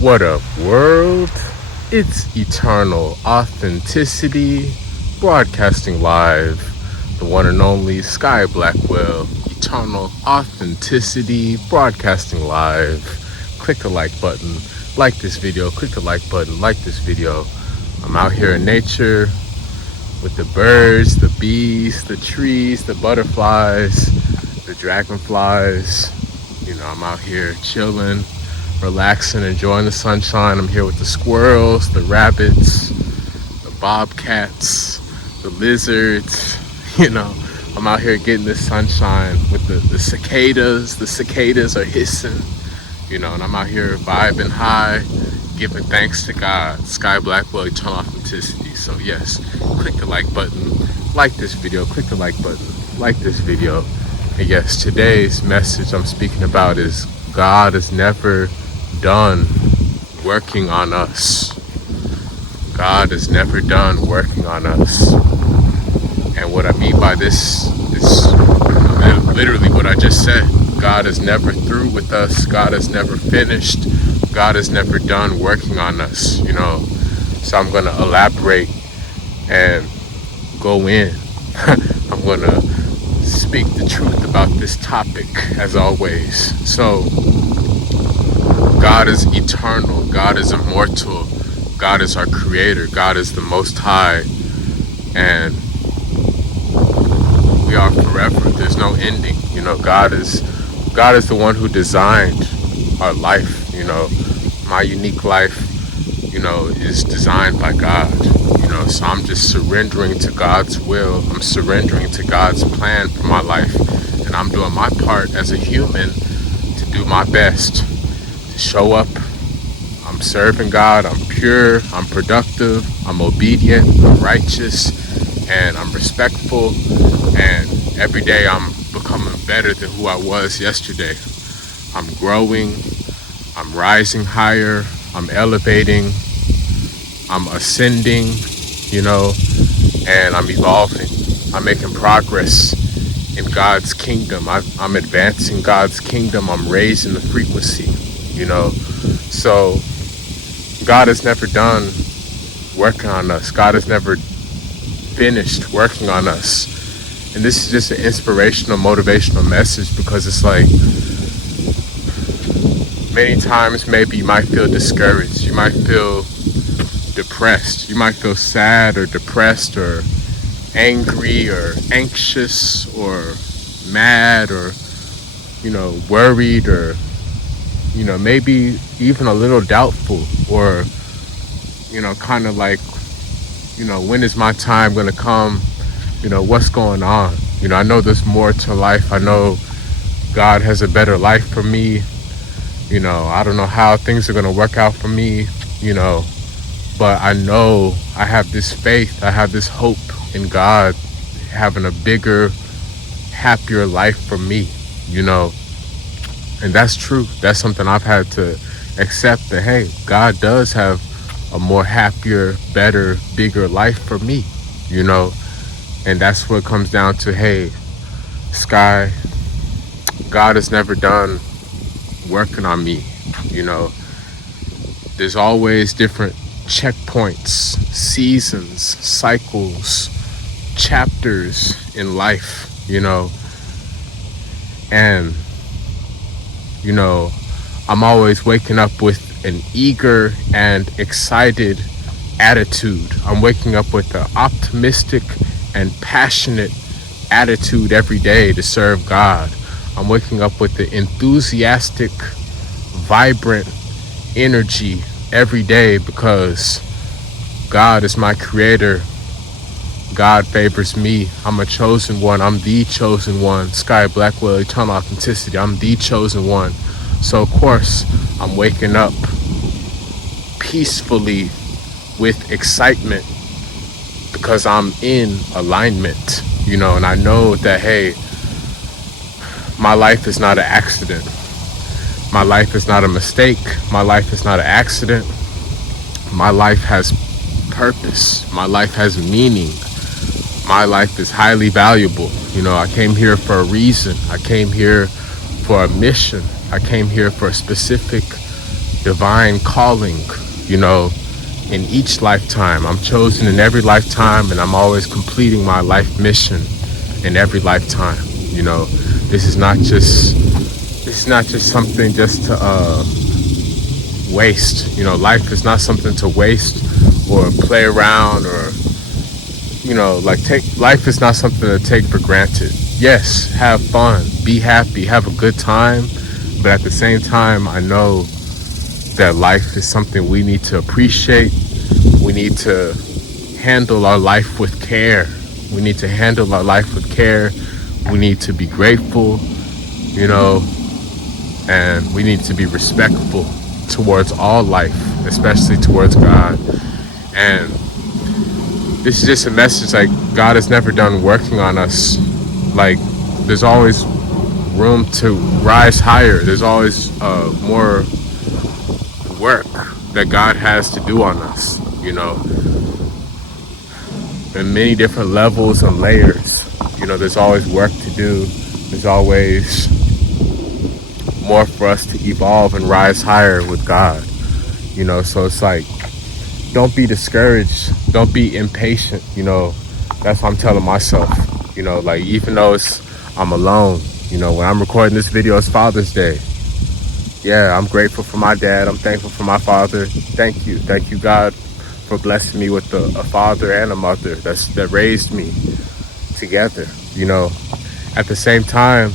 What up, world? It's Eternal Authenticity, broadcasting live, the one and only Sky Blackwell. Eternal Authenticity, broadcasting live. Click the like button, like this video, click the like button, like this video. I'm out here in nature with the birds, the bees, the trees, the butterflies, the dragonflies. I'm out here chilling, relaxing, enjoying the sunshine. I'm here with the squirrels, the rabbits, the bobcats, the lizards. I'm out here getting the sunshine with the cicadas. The cicadas are hissing, and I'm out here vibing high, giving thanks to God. Sky Blackwell, Eternal Authenticity. So yes, click the like button, like this video, click the like button, like this video. And yes, today's message I'm speaking about is God is never done working on us. God is never done working on us. And what I mean by this is literally what I just said. God is never through with us. God is never finished. God is never done working on us, So I'm going to elaborate and go in. I'm going to speak the truth about this topic as always. So God is eternal. God is immortal. God is our creator. God is the Most High. And we are forever. There's no ending. God is the one who designed our life. My unique life, is designed by God. So I'm just surrendering to God's will. I'm surrendering to God's plan for my life. And I'm doing my part as a human to do my best, to show up. I'm serving God. I'm pure. I'm productive. I'm obedient. I'm righteous. And I'm respectful. And every day I'm becoming better than who I was yesterday. I'm growing. I'm rising higher. I'm elevating. I'm ascending, and I'm evolving. I'm making progress in God's kingdom. I'm advancing God's kingdom. I'm raising the frequency, So God is never done working on us. God is never finished working on us. And this is just an inspirational, motivational message, because it's like many times maybe you might feel discouraged. You might feel depressed. You might feel sad or depressed or angry or anxious or mad or, worried or, maybe even a little doubtful or, kind of like, when is my time going to come? What's going on? I know there's more to life. I know God has a better life for me. I don't know how things are going to work out for me, but I know I have this faith. I have this hope in God having a bigger, happier life for me, and that's true. That's something I've had to accept, that, hey, God does have a more happier, better, bigger life for me, and that's what comes down to. Hey, Sky, God is never done working on me. There's always different checkpoints, seasons, cycles, chapters in life, and I'm always waking up with an eager and excited attitude. I'm waking up with an optimistic and passionate attitude every day to serve God. I'm waking up with the enthusiastic, vibrant energy every day because God is my creator. God favors me. I'm a chosen one. I'm the chosen one. Sky Blackwell, Eternal Authenticity. I'm the chosen one. So of course, I'm waking up peacefully with excitement because I'm in alignment, and I know that, hey, my life is not an accident. My life is not a mistake. My life is not an accident. My life has purpose. My life has meaning. My life is highly valuable. I came here for a reason. I came here for a mission. I came here for a specific divine calling, you know, in each lifetime. I'm chosen in every lifetime, and I'm always completing my life mission in every lifetime. You know, this is not just something just to waste. You know, life is not something to waste or play around, or you know, like take life is not something to take for granted. Yes, have fun, be happy, have a good time, but at the same time, I know that life is something we need to appreciate. We need to handle our life with care. We need to handle our life with care. We need to be grateful, you know, and we need to be respectful towards all life, especially towards God. And this is just a message, like, God is never done working on us. Like, there's always room to rise higher. There's always more work that God has to do on us, you know, in many different levels and layers. You know, there's always work to do. There's always more for us to evolve and rise higher with God, you know. So it's like, don't be discouraged, don't be impatient, you know. That's what I'm telling myself, you know, like, even though I'm alone, you know, when I'm recording this video, it's Father's Day. Yeah, I'm grateful for my dad, I'm thankful for my father. Thank you God for blessing me with a father and a mother that raised me together, you know. At the same time,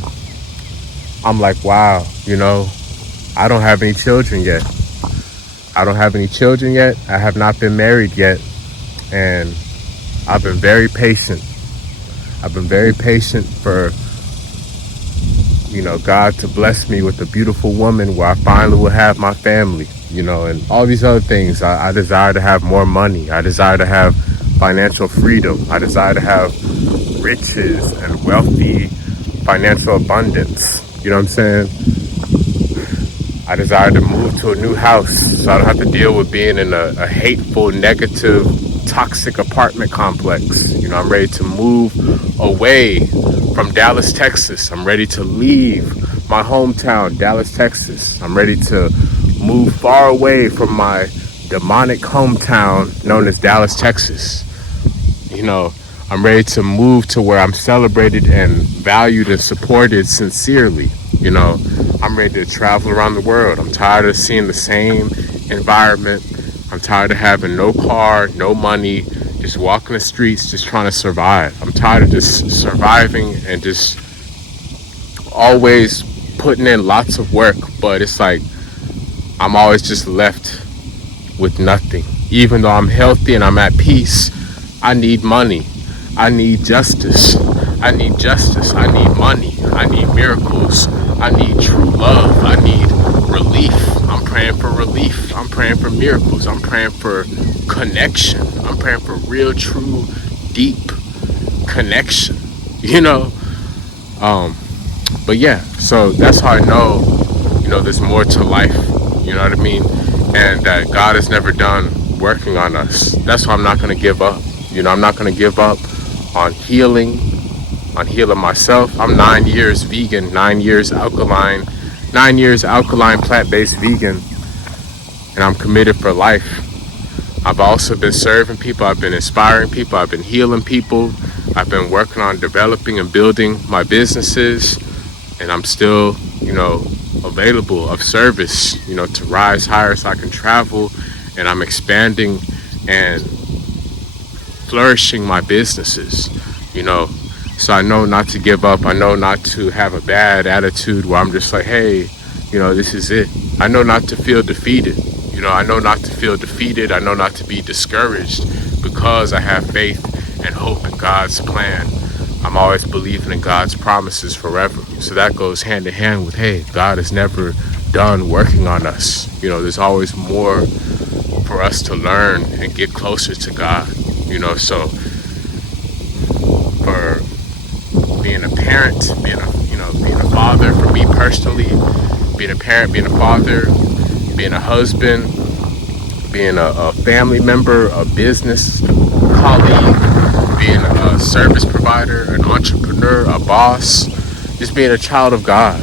I'm like, wow, you know, I don't have any children yet. I have not been married yet. And I've been very patient. For, you know, God to bless me with a beautiful woman where I finally will have my family, you know, and all these other things. I desire to have more money. I desire to have financial freedom. I desire to have riches and wealthy financial abundance. You know what I'm saying? I desire to move to a new house so I don't have to deal with being in a hateful, negative, toxic apartment complex. You know, I'm ready to move away from Dallas, Texas. I'm ready to leave my hometown, Dallas, Texas. I'm ready to move far away from my demonic hometown known as Dallas, Texas. You know, I'm ready to move to where I'm celebrated and valued and supported sincerely. You know, I'm ready to travel around the world. I'm tired of seeing the same environment. I'm tired of having no car, no money, just walking the streets, just trying to survive. I'm tired of just surviving and just always putting in lots of work, but it's like I'm always just left with nothing. Even though I'm healthy and I'm at peace, I need money. I need justice. I need money. I need miracles. I need true love. I need relief. I'm praying for relief. I'm praying for miracles. I'm praying for connection. I'm praying for real, true, deep connection. You know? But yeah, so that's how I know, you know, there's more to life. You know what I mean? And that God is never done working on us. That's why I'm not going to give up. You know, I'm not going to give up on healing myself. I'm 9 years vegan, 9 years alkaline plant-based vegan, and I'm committed for life. I've also been serving people, I've been inspiring people, I've been healing people, I've been working on developing and building my businesses, and I'm still, you know, available of service, you know, to rise higher so I can travel, and I'm expanding and flourishing my businesses, you know. So I know not to give up. I know not to have a bad attitude where I'm just like, hey, you know, this is it. I know not to feel defeated. You know, I know not to feel defeated. I know not to be discouraged because I have faith and hope in God's plan. I'm always believing in God's promises forever. So that goes hand in hand with, hey, God is never done working on us. You know, there's always more for us to learn and get closer to God. You know, so for being a parent, being a father, for me personally, being a parent, being a father, being a husband, being a family member, a business colleague, being a service provider, an entrepreneur, a boss, just being a child of God,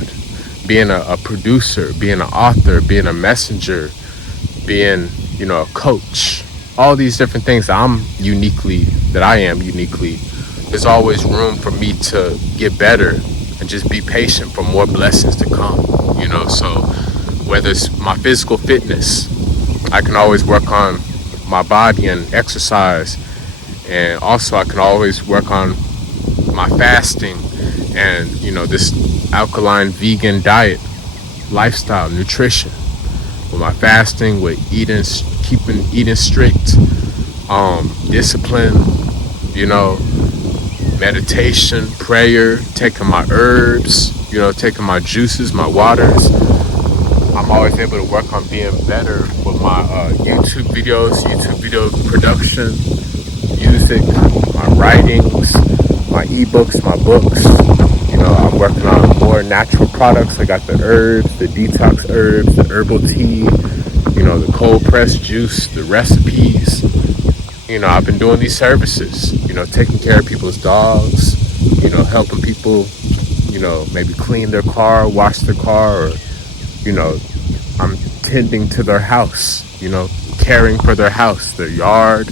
being a producer, being an author, being a messenger, being, a coach, all these different things that I am uniquely, there's always room for me to get better and just be patient for more blessings to come, so whether it's my physical fitness, I can always work on my body and exercise, and also I can always work on my fasting and, this alkaline vegan diet, lifestyle, nutrition, with my fasting, with eating strict, discipline, meditation, prayer, taking my herbs, taking my juices, my waters. I'm always able to work on being better with my YouTube video production, music, my writings, my ebooks, my books. I'm working on more natural products. I got the herbs, the detox herbs, the herbal tea, the cold pressed juice, the recipes. I've been doing these services, taking care of people's dogs, helping people, maybe clean their car, wash their car, or, I'm tending to their house, caring for their house, their yard,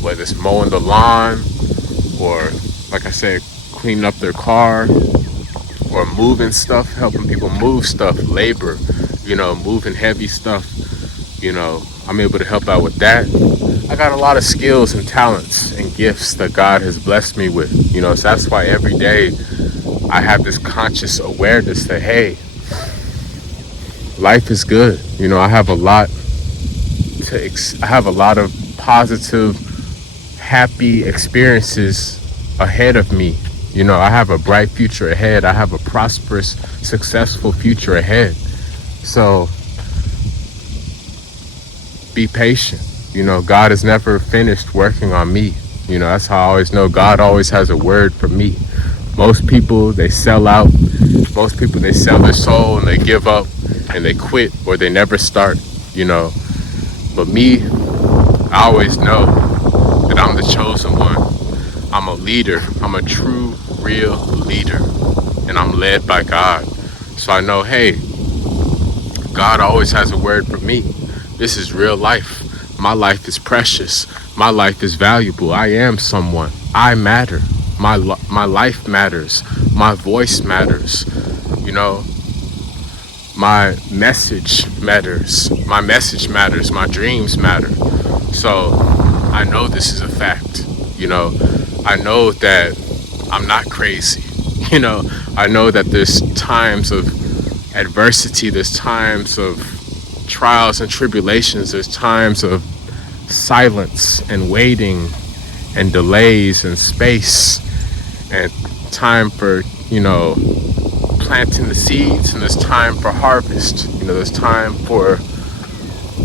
whether it's mowing the lawn or, like I said, cleaning up their car or moving stuff, helping people move stuff, labor, moving heavy stuff. I'm able to help out with that. I got a lot of skills and talents and gifts that God has blessed me with, so that's why every day I have this conscious awareness that, hey, life is good. I have a lot of positive, happy experiences ahead of me. I have a bright future ahead. I have a prosperous, successful future ahead. So be patient. God is never finished working on me. That's how I always know God always has a word for me. Most people, they sell out. Most people, they sell their soul and they give up and they quit or they never start, But me, I always know that I'm the chosen one. I'm a leader. I'm a true, real leader. And I'm led by God. So I know, hey, God always has a word for me. This is real life. My life is precious. My life is valuable. I am someone. I matter. My life matters. My voice matters. My message matters. My message matters. My dreams matter. So I know this is a fact. I know that I'm not crazy. I know that there's times of adversity. There's times of trials and tribulations. There's times of silence and waiting and delays and space and time for, planting the seeds, and there's time for harvest. There's time for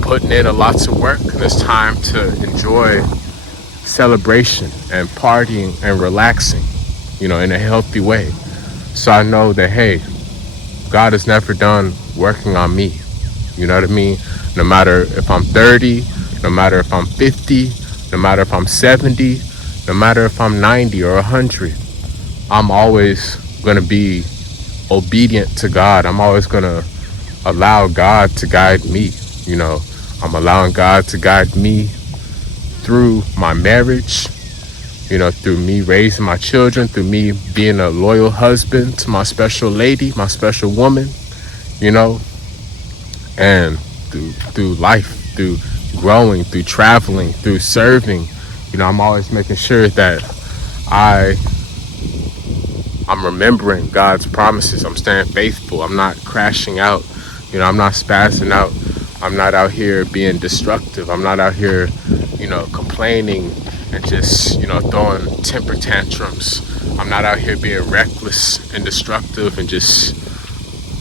putting in lots of work, and there's time to enjoy celebration and partying and relaxing, in a healthy way. So I know that, hey, God is never done working on me. You know what I mean? No matter if I'm 30, no matter if I'm 50, no matter if I'm 70, no matter if I'm 90 or 100, I'm always going to be obedient to God. I'm always going to allow God to guide me. I'm allowing God to guide me through my marriage, through me raising my children, through me being a loyal husband to my special lady, my special woman, and through life, through growing, through traveling, through serving. I'm always making sure that I'm remembering God's promises. I'm staying faithful. I'm not crashing out. I'm not spazzing out. I'm not out here being destructive. I'm not out here, complaining and just, throwing temper tantrums. I'm not out here being reckless and destructive and just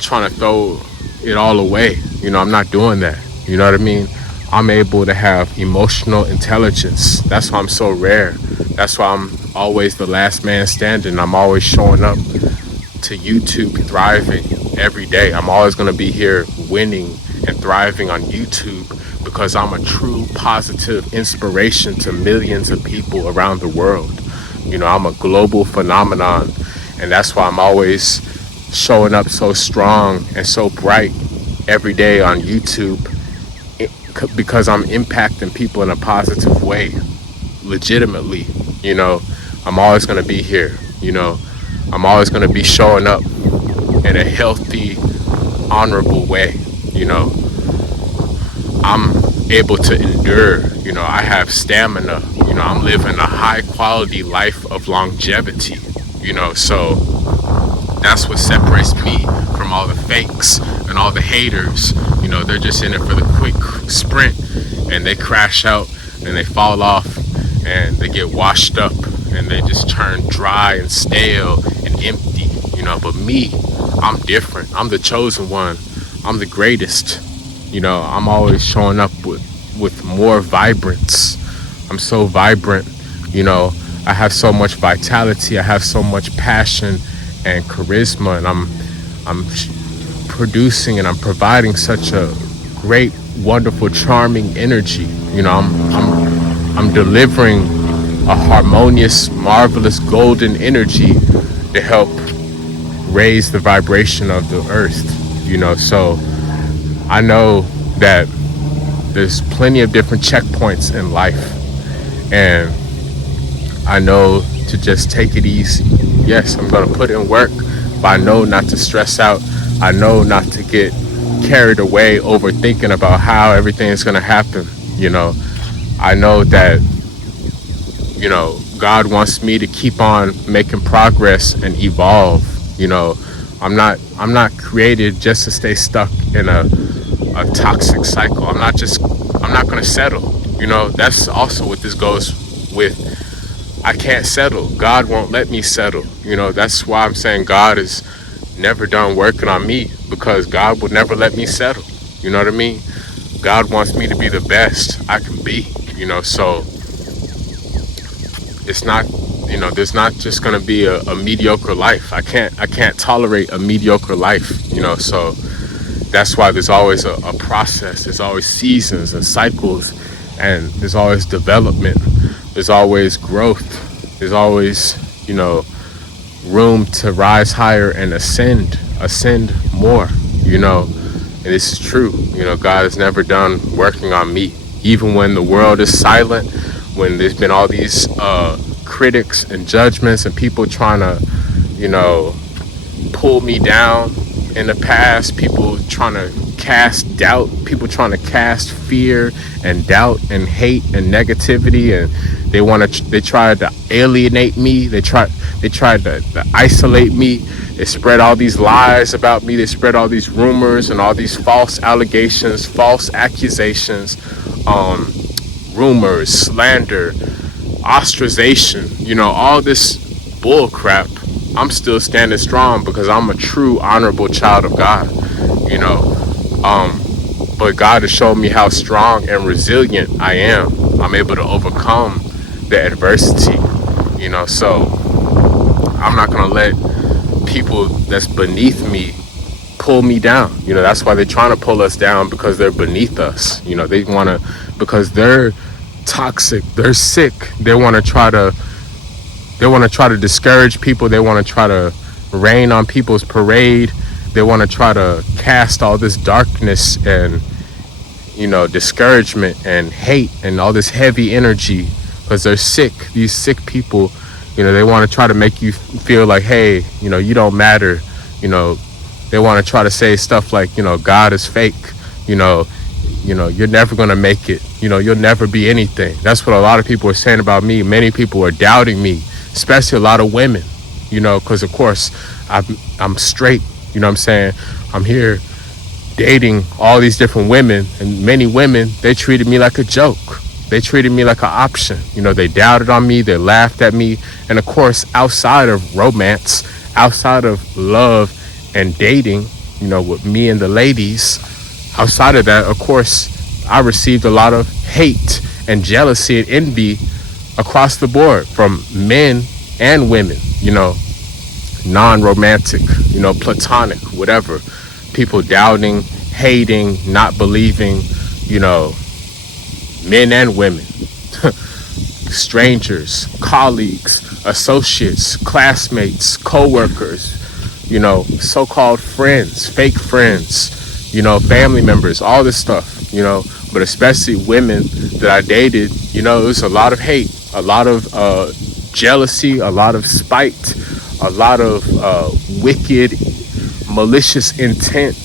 trying to throw it all away. I'm not doing that. You know what I mean? I'm able to have emotional intelligence. That's why I'm so rare. That's why I'm always the last man standing. I'm always showing up to YouTube thriving every day. I'm always going to be here winning and thriving on YouTube because I'm a true positive inspiration to millions of people around the world. I'm a global phenomenon, and that's why I'm always showing up so strong and so bright every day on YouTube because I'm impacting people in a positive way, legitimately. You know, I'm always going to be here. You know, I'm always going to be showing up in a healthy, honorable way. You know, I'm able to endure. You know, I have stamina. You know, I'm living a high quality life of longevity. You know, so that's what separates me from all the fakes and all the haters. You know, they're just in it for the quick sprint, and they crash out and they fall off and they get washed up and they just turn dry and stale and empty. You know, but me, I'm different. I'm the chosen one. I'm the greatest. You know, I'm always showing up with more vibrance. I'm so vibrant. You know, I have so much vitality. I have so much passion and charisma, and I'm producing and I'm providing such a great, wonderful, charming energy. You know, I'm delivering a harmonious, marvelous, golden energy to help raise the vibration of the earth. You know, so I know that there's plenty of different checkpoints in life, and I know to just take it easy. Yes, I'm going to put in work, but I know not to stress out. I know not to get carried away overthinking about how everything is going to happen. You know, I know that, you know, God wants me to keep on making progress and evolve. You know, I'm not created just to stay stuck in a toxic cycle. I'm not going to settle. You know, that's also what this goes with. I can't settle. God won't let me settle. You know, that's why I'm saying God is never done working on me, because God would never let me settle. You know what I mean? God wants me to be the best I can be. You know, so it's not, you know, there's not just going to be a mediocre life. I can't tolerate a mediocre life. You know, so that's why there's always a process. There's always seasons and cycles, and there's always development. There's always growth. There's always, you know, room to rise higher and ascend more, you know. And this is true. You know, God is never done working on me. Even when the world is silent, when there's been all these critics and judgments and people trying to, you know, pull me down in the past, people trying to cast doubt, people trying to cast fear and doubt and hate and negativity, and they tried to alienate me. They tried to isolate me. They spread all these lies about me. They spread all these rumors and all these false allegations, false accusations, rumors, slander, ostracization, you know, all this bull crap. I'm still standing strong because I'm a true honorable child of God, you know. But God has shown me how strong and resilient I am. I'm able to overcome the adversity, you know. So I'm not gonna let people that's beneath me pull me down. You know, that's why they're trying to pull us down, because they're beneath us. You know, they wanna, because they're toxic, they're sick. They wanna try to discourage people. They want to try to rain on people's parade. They want to try to cast all this darkness and, you know, discouragement and hate and all this heavy energy, because they're sick. These sick people, you know, they want to try to make you feel like, hey, you know, you don't matter. You know, they want to try to say stuff like, you know, God is fake. You know, you're never going to make it. You know, you'll never be anything. That's what a lot of people are saying about me. Many people are doubting me, especially a lot of women, you know, because of course I'm straight, you know what I'm saying? I'm here dating all these different women, and many women, they treated me like a joke. They treated me like an option. You know, they doubted on me, they laughed at me. And of course, outside of romance, outside of love and dating, you know, with me and the ladies, outside of that, of course, I received a lot of hate and jealousy and envy across the board from men and women, you know, non-romantic, you know, platonic, whatever. People doubting, hating, not believing, you know, men and women, strangers, colleagues, associates, classmates, co-workers, so-called friends, fake friends, family members, all this stuff, but especially women that I dated, it was a lot of hate, a lot of jealousy, a lot of spite, a lot of wicked, malicious intent,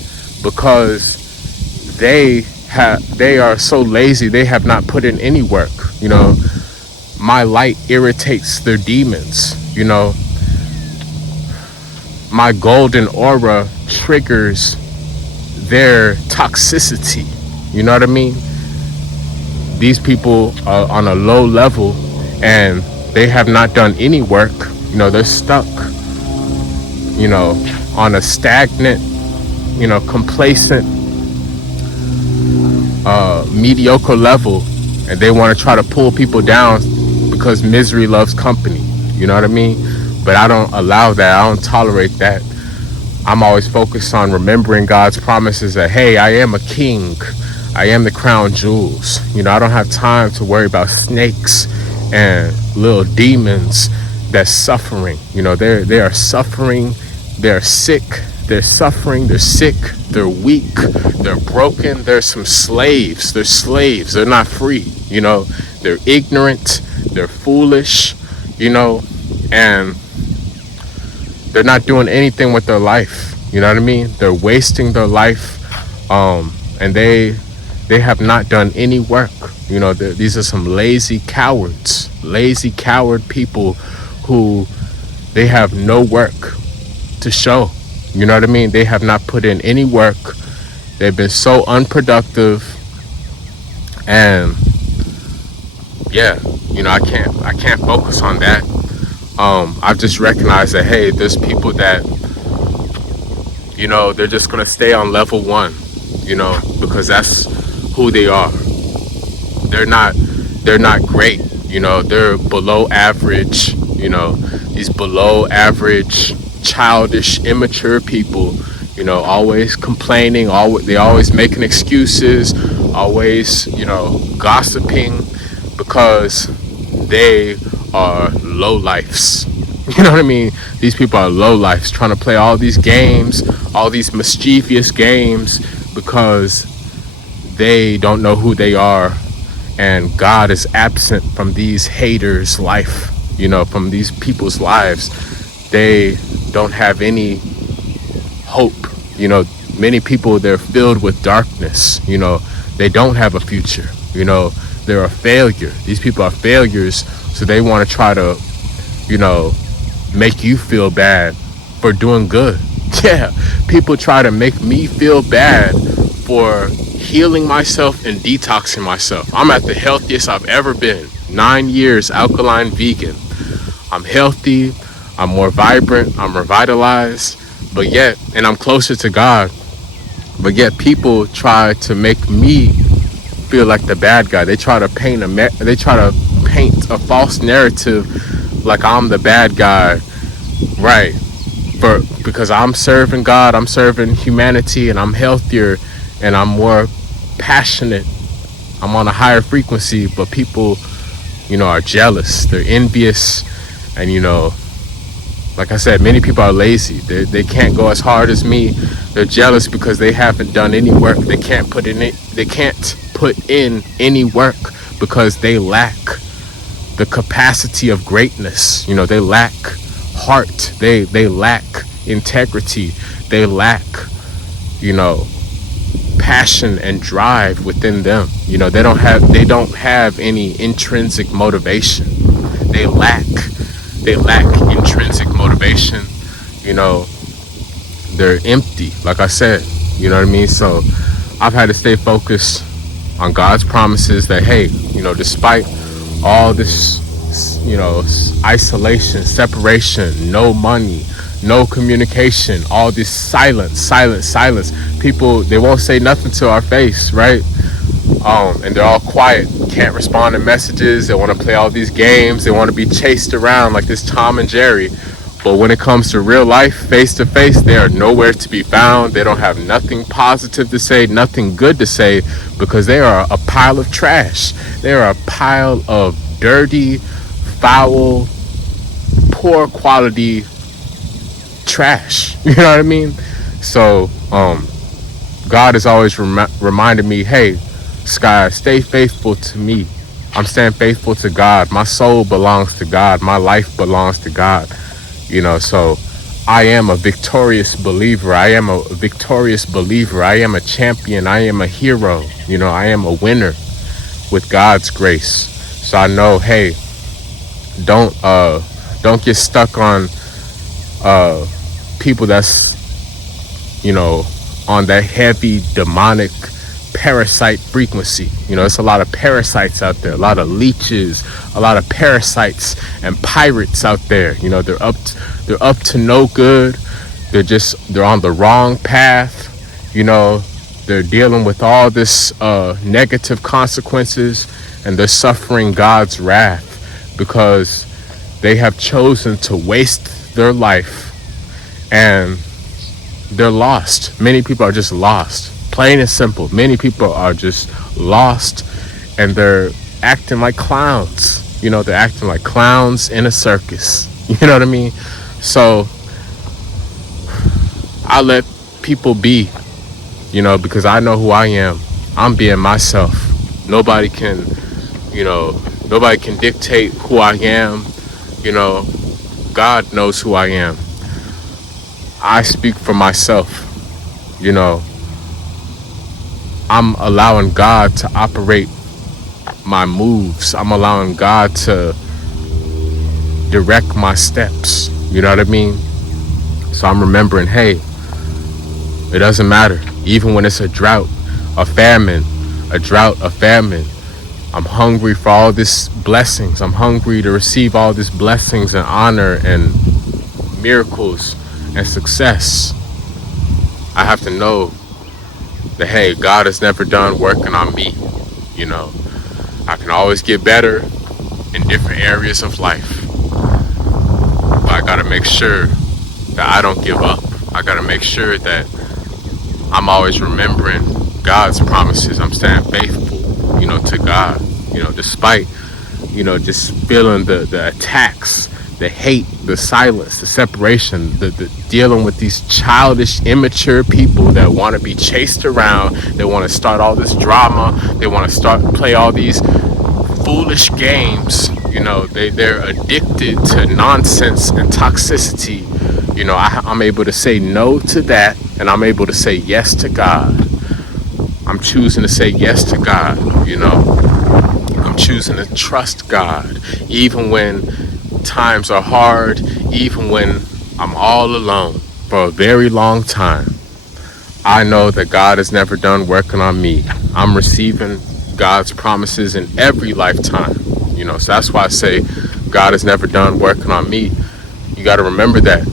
because they are so lazy. They have not put in any work. My light irritates their demons. My golden aura triggers their toxicity. You know what I mean? These people are on a low level and they have not done any work. They're stuck, on a stagnant, complacent, mediocre level, and they want to try to pull people down because misery loves company. You know what I mean? But I don't allow that. I don't tolerate that. I'm always focused on remembering God's promises that, hey, I am a king. I am the crown jewels. I don't have time to worry about snakes and little demons that's suffering. They are suffering. They're sick. They're suffering. They're sick. They're weak. They're broken. They're some slaves. They're slaves. They're not free. They're ignorant. They're foolish. And they're not doing anything with their life. You know what I mean? They're wasting their life. And they have not done any work. These are some lazy cowards. Lazy coward people who they have no work to show. You know what I mean? They have not put in any work. They've been so unproductive. And yeah, I can't focus on that. I've just recognized that, hey, there's people that, they're just gonna stay on level 1, because that's who they are. They're not great, they're below average, these below average, childish, immature people, always complaining, they always making excuses, always, gossiping, because they are low lifes. You know what I mean? These people are low lifes, trying to play all these games, all these mischievous games, because they don't know who they are, and God is absent from these haters' life, from these people's lives. They don't have any hope. Many people, they're filled with darkness. They don't have a future. They're a failure. These people are failures, so they want to try to, make you feel bad for doing good. Yeah, people try to make me feel bad for healing myself and detoxing myself. I'm at the healthiest I've ever been. 9 years alkaline vegan. I'm healthy. I'm more vibrant. I'm revitalized. But yet, and I'm closer to God. But yet, people try to make me feel like the bad guy. They try to paint a false narrative, like I'm the bad guy, right? Because I'm serving God, I'm serving humanity, and I'm healthier, and I'm more passionate. I'm on a higher frequency, but people, are jealous. They're envious, and like I said, many people are lazy. They can't go as hard as me. They're jealous because they haven't done any work. They can't put in any work because they lack the capacity of greatness. They lack heart. They lack integrity. They lack, passion and drive within them. They don't have any intrinsic motivation. They lack intrinsic motivation. They're empty, like I said. You know what I mean? So I've had to stay focused on God's promises that, hey, despite all this, isolation, separation, no money, no communication, all this silence. People, they won't say nothing to our face, right? And they're all quiet, can't respond to messages. They want to play all these games. They want to be chased around like this Tom and Jerry. But when it comes to real life, face to face, they are nowhere to be found. They don't have nothing positive to say, nothing good to say, because they are a pile of trash. They are a pile of dirty, foul, poor quality trash. You know what I mean? So God has always reminded me, hey, Sky, stay faithful to me. I'm staying faithful to God. My soul belongs to God. My life belongs to God. So I am a victorious believer. I am a victorious believer. I am a champion. I am a hero. I am a winner with God's grace. So I know, hey, don't get stuck on people that's on that heavy demonic parasite frequency. It's a lot of parasites out there, a lot of leeches, a lot of parasites and pirates out there. They're up to no good. They're on the wrong path. They're dealing with all this negative consequences, and they're suffering God's wrath because they have chosen to waste their life, and they're lost. Many people are just lost. Plain and simple. Many people are just lost, and they're acting like clowns. They're acting like clowns in a circus. You know what I mean? So I let people be, because I know who I am. I'm being myself. Nobody can dictate who I am. God knows who I am. I speak for myself. I'm allowing God to operate my moves. I'm allowing God to direct my steps. You know what I mean? So I'm remembering, hey, it doesn't matter. Even when it's a drought, a famine, I'm hungry for all these blessings. I'm hungry to receive all these blessings and honor and miracles and success. I have to know that, hey, God is never done working on me. I can always get better in different areas of life, but I gotta make sure that I don't give up. I gotta make sure that I'm always remembering God's promises. I'm staying faithful, to God, despite, just feeling the attacks, the hate, the silence, the separation, the dealing with these childish, immature people that want to be chased around. They want to start all this drama. They want to play all these foolish games. They're addicted to nonsense and toxicity. I'm able to say no to that, and I'm able to say yes to God. I'm choosing to say yes to God. I'm choosing to trust God, even when times are hard, even when I'm all alone for a very long time. I know that God is never done working on me. I'm receiving God's promises in every lifetime. So that's why I say God is never done working on me. You got to remember that,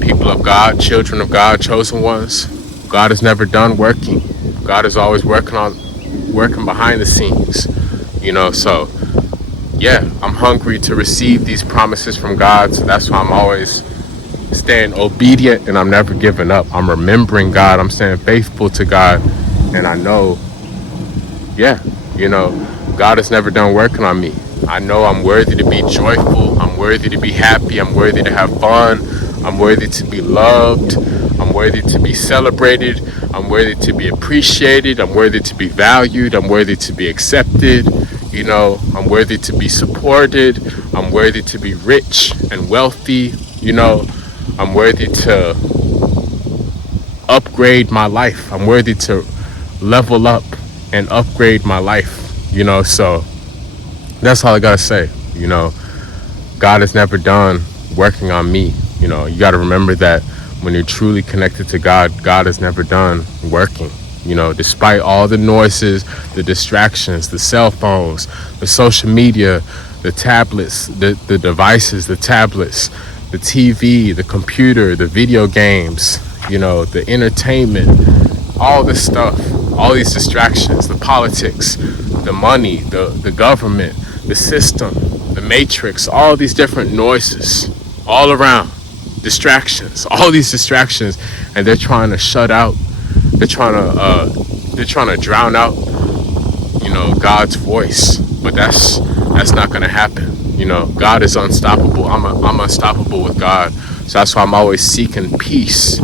people of God, children of God, chosen ones, God is never done working. God is always working behind the scenes. So yeah, I'm hungry to receive these promises from God. So that's why I'm always staying obedient, and I'm never giving up. I'm remembering God. I'm staying faithful to God. And I know, God has never done working on me. I know I'm worthy to be joyful. I'm worthy to be happy. I'm worthy to have fun. I'm worthy to be loved. I'm worthy to be celebrated. I'm worthy to be appreciated. I'm worthy to be valued. I'm worthy to be accepted. I'm worthy to be supported. I'm worthy to be rich and wealthy. I'm worthy to upgrade my life. I'm worthy to level up and upgrade my life. So that's all I gotta say. God is never done working on me. You gotta remember that when you're truly connected to God, God is never done working. Despite all the noises, the distractions, the cell phones, the social media, the tablets, the devices, the tablets, the TV, the computer, the video games, the entertainment, all this stuff, all these distractions, the politics, the money, the government, the system, the matrix, all these different noises all around, distractions, all these distractions, and they're trying to shut out, they're trying to drown out, God's voice. But that's not gonna happen. God is unstoppable. I'm unstoppable with God. So that's why I'm always seeking peace.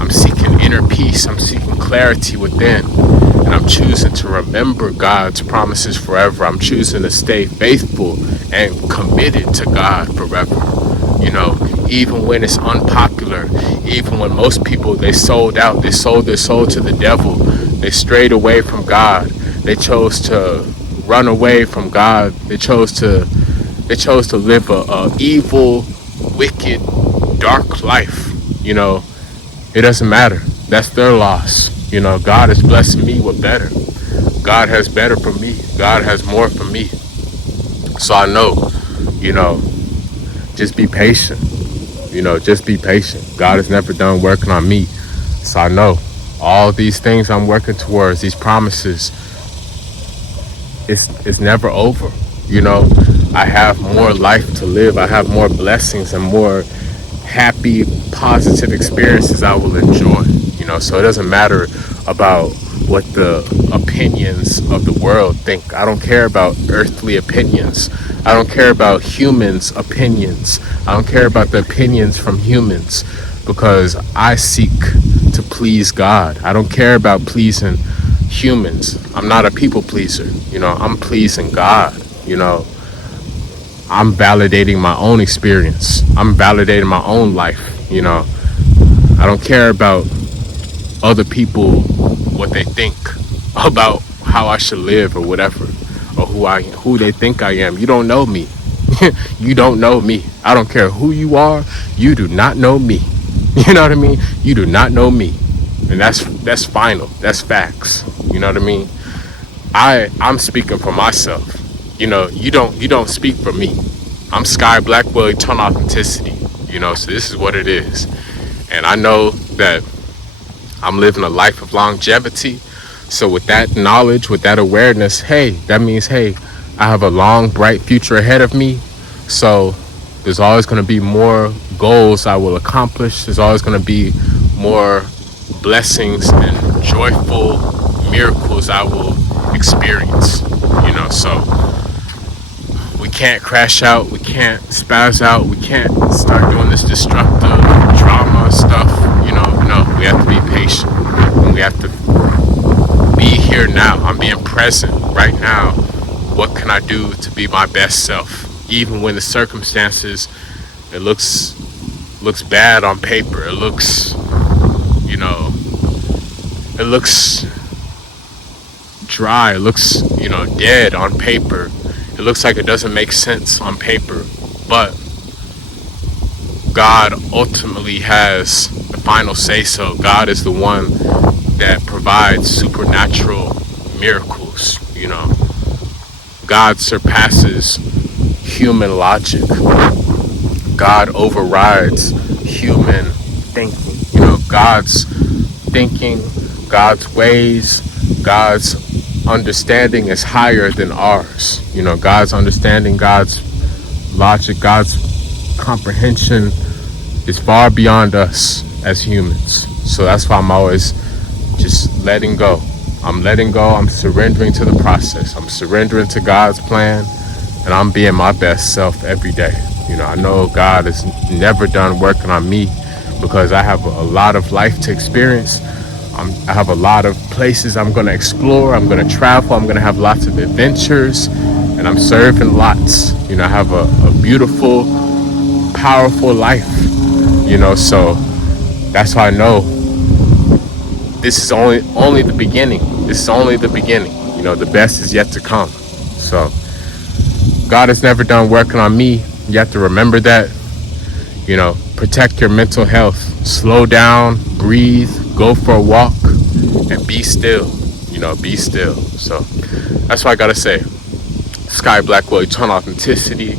I'm seeking inner peace. I'm seeking clarity within. And I'm choosing to remember God's promises forever. I'm choosing to stay faithful and committed to God forever. Even when it's unpopular, even when most people, they sold out, they sold their soul to the devil, they strayed away from God, they chose to run away from God, they chose to live a evil, wicked, dark life. It doesn't matter. That's their loss. God is blessing me with better. God has better for me. God has more for me. So I know, just be patient. Just be patient. God is never done working on me. So I know all these things I'm working towards, these promises, it's never over. I have more life to live. I have more blessings and more happy, positive experiences I will enjoy. So it doesn't matter about what the opinions of the world think. I don't care about earthly opinions. I don't care about humans' opinions. I don't care about the opinions from humans, because I seek to please God. I don't care about pleasing humans. I'm not a people pleaser. I'm pleasing God. I'm validating my own experience. I'm validating my own life. I don't care about other people, what they think about how I should live or whatever, or who they think I am. You don't know me. You don't know me. I don't care who you are. You do not know me. You know what I mean? You do not know me. And that's final. That's facts. You know what I mean? I'm speaking for myself. You don't speak for me. I'm Sky Blackwell, Eternal Authenticity. So this is what it is. And I know that I'm living a life of longevity. So with that knowledge, with that awareness, that means, I have a long, bright future ahead of me. So there's always going to be more goals I will accomplish. There's always going to be more blessings and joyful miracles I will experience. So we can't crash out. We can't spaz out. We can't start doing this destructive drama stuff. No, we have to be patient. And we have to be here now. I'm being present right now. What can I do to be my best self? Even when the circumstances, it looks bad on paper. It looks dry. It looks, dead on paper. It looks like it doesn't make sense on paper. But God ultimately has the final say so. God is the one that provides supernatural miracles. God surpasses human logic. God overrides human thinking. God's thinking, God's ways, God's understanding is higher than ours. God's understanding, God's logic, God's comprehension is far beyond us as humans. So that's why I'm always just letting go. I'm letting go. I'm surrendering to the process. I'm surrendering to God's plan, and I'm being my best self every day. I know God is never done working on me, because I have a lot of life to experience. I have a lot of places I'm going to explore. I'm going to travel. I'm going to have lots of adventures, and I'm serving lots. I have a beautiful, powerful life. So that's why I know this is only the beginning. This is only the beginning. The best is yet to come. So God is never done working on me. You have to remember that. Protect your mental health. Slow down, breathe, go for a walk, and be still. Be still. So that's what I gotta say. Sky Blackwell, Eternal Authenticity.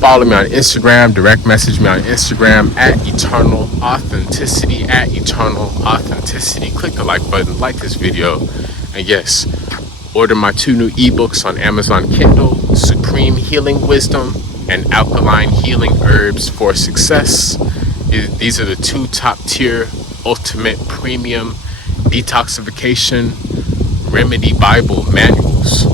Follow me on Instagram. Direct message me on Instagram at Eternal Authenticity. At Eternal Authenticity. Click the like button. Like this video. And yes, order my 2 new ebooks on Amazon Kindle. Supreme Healing Wisdom and Alkaline Healing Herbs for Success. These are the 2 top tier ultimate premium detoxification remedy Bible manuals.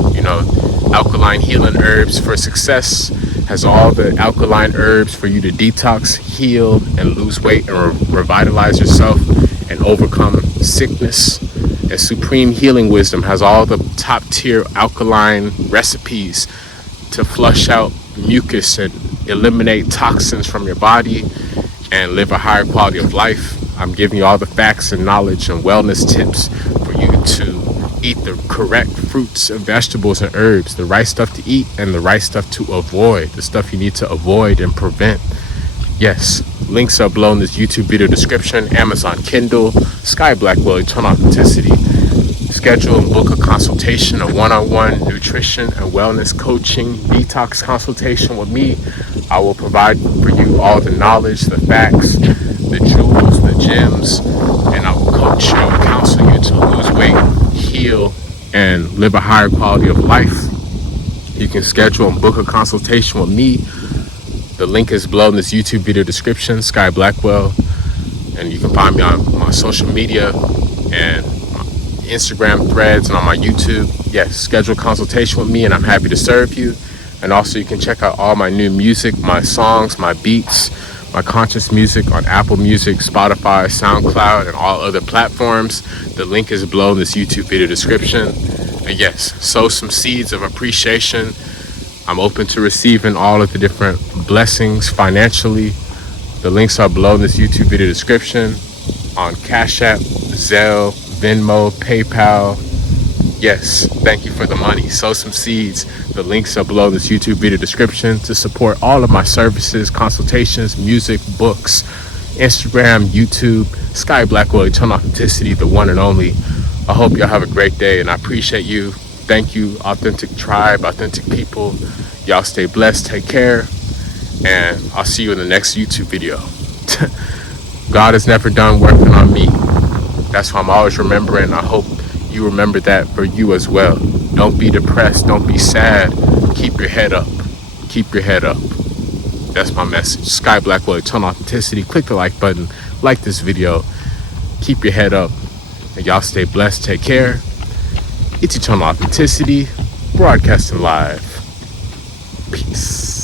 Alkaline Healing Herbs for Success Has all the alkaline herbs for you to detox, heal, and lose weight and revitalize yourself and overcome sickness. And Supreme Healing Wisdom has all the top tier alkaline recipes to flush out mucus and eliminate toxins from your body and live a higher quality of life. I'm giving you all the facts and knowledge and wellness tips for you to eat the correct fruits and vegetables and herbs, the right stuff to eat and the right stuff to avoid, the stuff you need to avoid and prevent. Yes, links are below in this YouTube video description. Amazon Kindle, Sky Blackwell, Eternal Authenticity. Schedule and book a consultation, a one-on-one nutrition and wellness coaching detox consultation with me. I will provide for you all the knowledge, the facts, the jewels, the gems, and I will coach you and counsel you to lose weight, heal, and live a higher quality of life. You can schedule and book a consultation with me. The link is below in this YouTube video description, Sky Blackwell, and you can find me on my social media and Instagram threads and on my YouTube. Yes, schedule a consultation with me and I'm happy to serve you. And also you can check out all my new music, my songs, my beats, my conscious music on Apple Music, Spotify, SoundCloud, and all other platforms. The link is below in this YouTube video description. And yes, sow some seeds of appreciation. I'm open to receiving all of the different blessings financially. The links are below in this YouTube video description on Cash App, Zelle, Venmo, PayPal. Yes, thank you for the money. Sow some seeds. The links are below in this YouTube video description to support all of my services, consultations, music, books, Instagram, YouTube, Sky Blackwell, Eternal Authenticity, the one and only. I hope y'all have a great day and I appreciate you. Thank you, authentic tribe, authentic people. Y'all stay blessed, take care, and I'll see you in the next YouTube video. God is never done working on me. That's why I'm always remembering. I hope you remember that for you as well. Don't be depressed. Don't be sad. Keep your head up. Keep your head up. That's my message. Sky Blackwell, Eternal Authenticity. Click the like button. Like this video. Keep your head up. And y'all stay blessed. Take care. It's Eternal Authenticity. Broadcasting live. Peace.